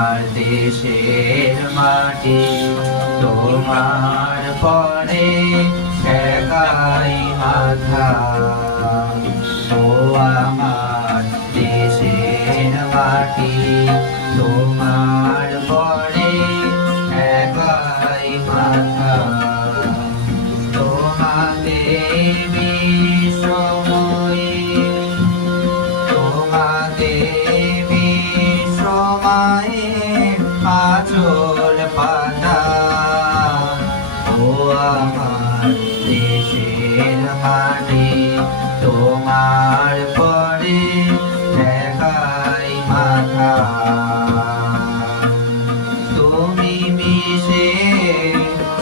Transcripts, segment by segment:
আর দেশের মাটি তোমার পরে ঠেকাই মাথা। ও আমার দেশের মাটি তোমার পরে ঠেকাই মাথা। তোমাকে বিসময়ে তোমাকে বিসময়ে আঁচল পাতা। ও আমার দেশের মাটি তোমার পরে ঠেকাই মাথা। তুমি মিশে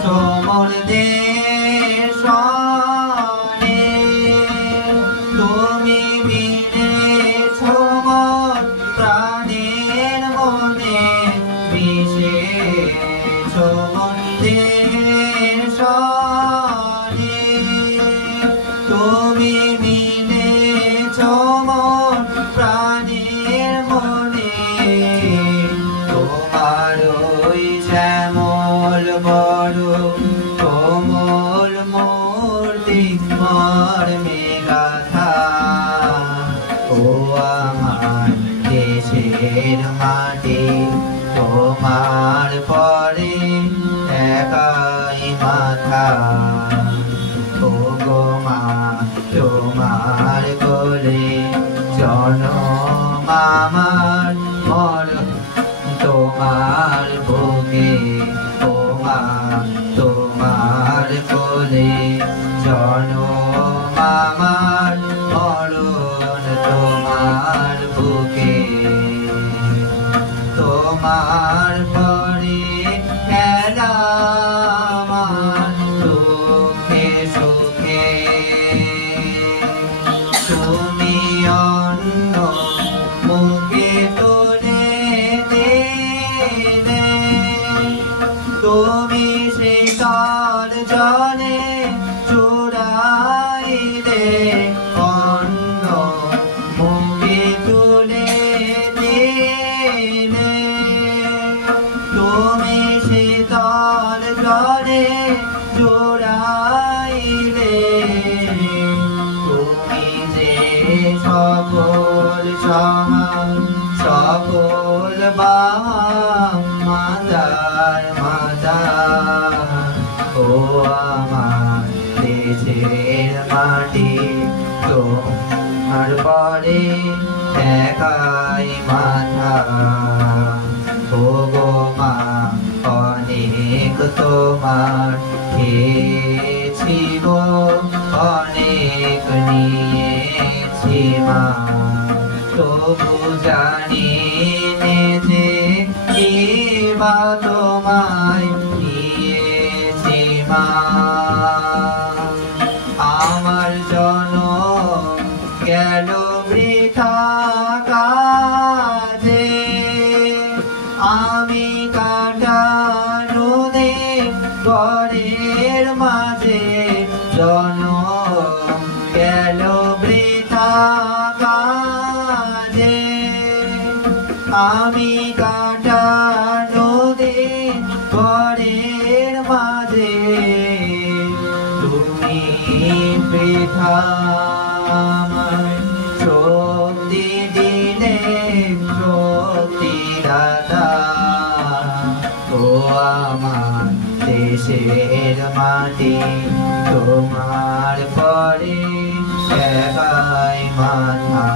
সমর দেশ সনে, তুমি মিলে সমর প্রাণের মনে মিশে সমর দেশ সনে। তুমি মিলে সমর প্রাণের মনে, তোমার ওই শ্যামল বড় কোমল মূর্তি মর্মে গাথা। ও আমার দেশের মাটি তোমার পরে ঠেকাই মাথা। ও গো মা তোমার কোলে জনম আমার মরণ তোমার বুকে। ও মা তোমার কোলে জনম আমার মরণ তোমার বুকে। তোমার পরে খেলা আমার দুঃখে সুখে। তুমি অন্য মুখে তুলে দিলে, তুমি শীতল জলে চুড়াইলে অন্য মুখে তুলে দিলে। তুমি শীতল জলে চুড়াইলে, তুমি যে সকল সহায় সকল মাতার মাতা। ও আমার দেশের মাটি তোমার পরে ঠেকাই মাথা। ও গো মা অনেক তোমার খেয়েছি গো অনেক নিয়েছি মা। তবু জানি নে যে কি বা তোমায় দিয়েছি মা। আমার জনম গেল বৃথা কাজে, আমি কাটানো দে ঘরের মাঝে। জনম গেল বৃথা কাজে, আমি কাটানো দে ঘরের মাঝে। তুমি বৃথা আমায় শক্তি দিলে শক্তি দাতা। ও আমার দেশের মাটি তোমার পরে ঠেকাই মাথা।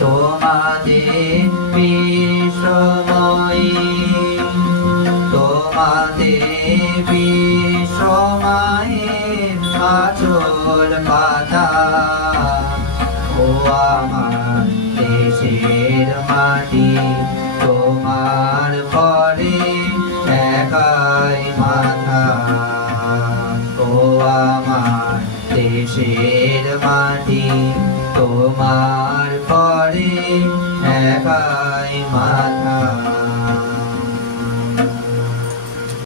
তোমাদের বিসময়ে তোমাদের বিসময়ে আঁচল পাতা। ও আমার দেশের মাটি তোমার পরে ঠেকাই মাথা। ও আমার দেশের মাটি তোমার